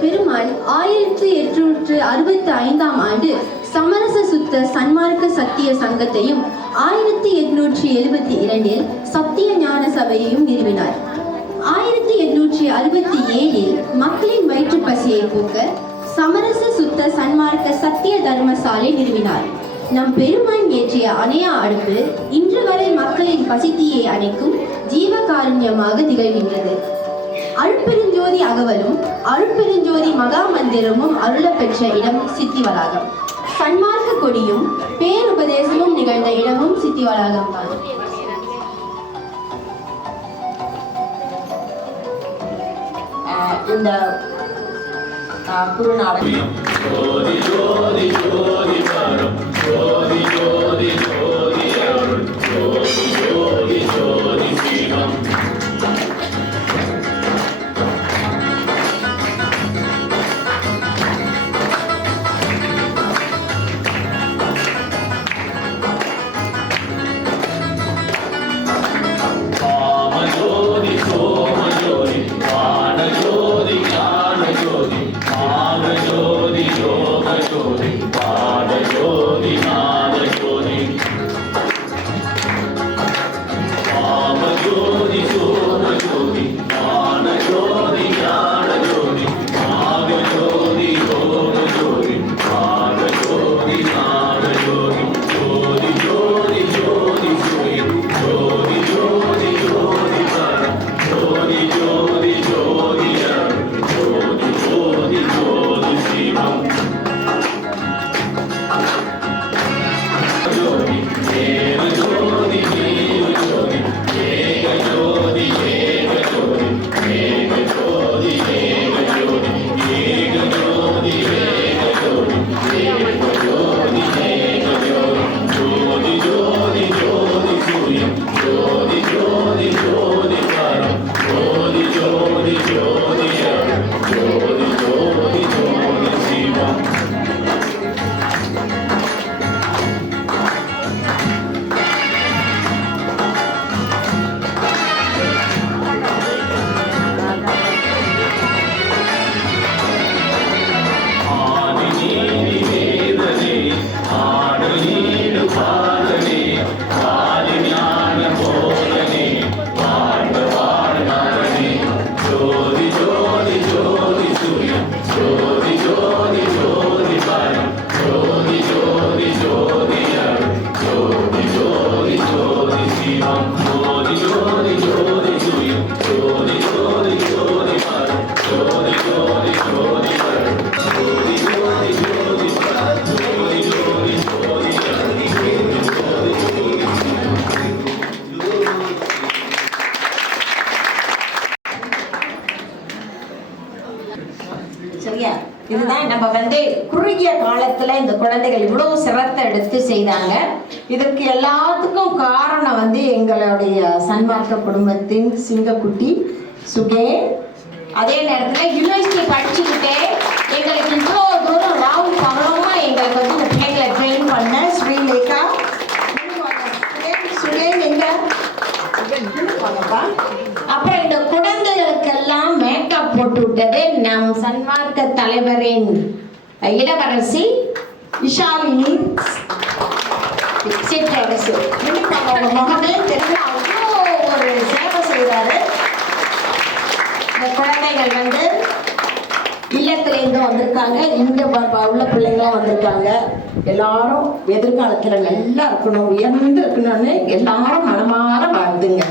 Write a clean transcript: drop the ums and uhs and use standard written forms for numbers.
பெருமாள் 1865ஆம் ஆண்டு சமரச சுத்த சன்மார்க்க சத்திய சங்கத்தையும் 1872இல் சத்திய ஞான சபையையும் நிறுவினார். 1867இல் மக்களின் வயிற்று பசியை போக்க சமரச சுத்த சன்மார்க்க சத்திய தர்மசாலை நிறுவினார். நம் பெருமான் ஏற்றிய அணையா அடுப்பு இன்று வரை மக்களின் பசித்தியை அணைக்கும் ஜீவகாருண்யமாக திகழ்கின்றது. அருட்பெருஞ்சோதி அகவலும் அருட்பெருஞ்சோதி மகா மந்திரமும் அருளப்பெற்ற இடம் சித்தி வளாகம். சன்மார்க்க கொடியும் பேருபதேசமும் நிகழ்ந்த இடமும் சித்தி வளாகம் தான். இந்த குருநாடகம் இதுதான் நம்ம குறுகிய காலத்துல இந்த குழந்தைகள் இவ்வளவு சிரத்தை எடுத்து செய்தாங்க. இதற்கு எல்லாத்துக்கும் காரணம் எங்களுடைய சன்மார்க்க குடும்பத்தின் சிங்கக்குட்டி சுகே. அதே நேரத்தில் யூனிவர்சிட்டி படிச்சுக்கிட்டே எங்களுக்கு இவ்வளோ தூரம் ராவுண்ட் பகலமா எங்களுக்கு இந்த பிள்ளைங்களை ட்ரெயின் பண்ண ஸ்ரீலேகா. சுகேன் எங்க? அப்புறம் இந்த குழந்தைகளுக்கெல்லாம் மேக்கப் போட்டு விட்டது நம் சன்மார்க்க தலைவரின் இளவரசி விஷாலினி சிற்றரசு. அவங்க முகமே தெரியல, அவ்வளோ ஒரு சேவை செய்தாரு. இந்த குழந்தைகள் இல்லத்திலேருந்து வந்திருக்காங்க, இங்க உள்ள பிள்ளைங்களும் வந்திருக்காங்க. எல்லாரும் எதிர்காலத்துல நல்லா இருக்கணும், உயர்ந்து இருக்கணும்னு எல்லாரும் மனமாற வாழ்ந்துங்க.